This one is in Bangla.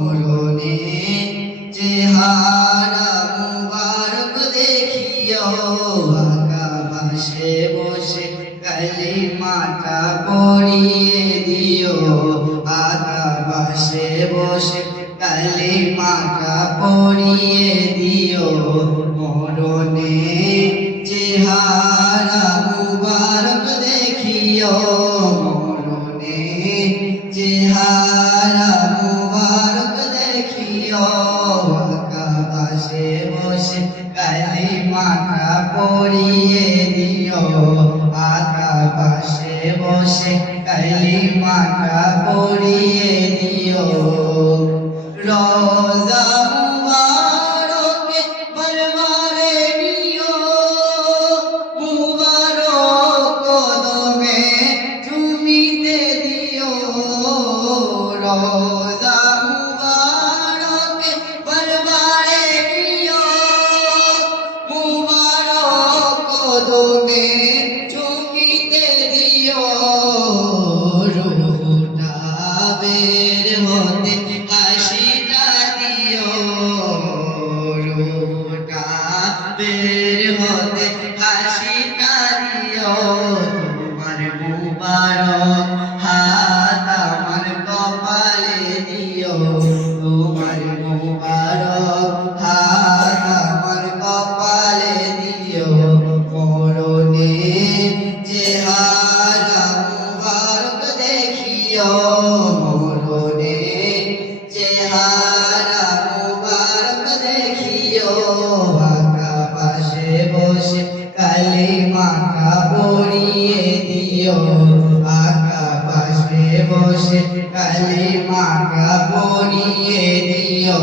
মরণে চেহারা মুবারক দেখিও আকাশে বসে কালিমাটা পড়িয়ে দিও আকাশে বসে কালিমাটা পড়িয়ে দিও মরণে চেহারা মুবারক দেখিও মরণে চেহারা মুবারক দেখিও আকাশে বসে কালিমাটা পড়িয়ে দিও আকাশে বসে কালিমাটা পড়িয়ে দিও রোজা মুবারকে বলবারে নিও মুবারক কদমে চুমিতে দিও রোজা মুবারকে বলবারে নিও মুবারক কদমে চুমিতে দিও রুহটা বের হতে হাসিটা দিও রুহটা বের হতে হাসিটা দিও তোমার মুবারক হাত আমার কপালে দিও তোমার মুবারক হাত আমার কপালে দিও মরণে চেহারা মুবারক দেখিও মরণে চেহারা মুবারক দেখিও আকাশে বসে কালিমাটা পড়িয়ে দিও আকাশে বসে কালিমাটা পড়িয়ে দিও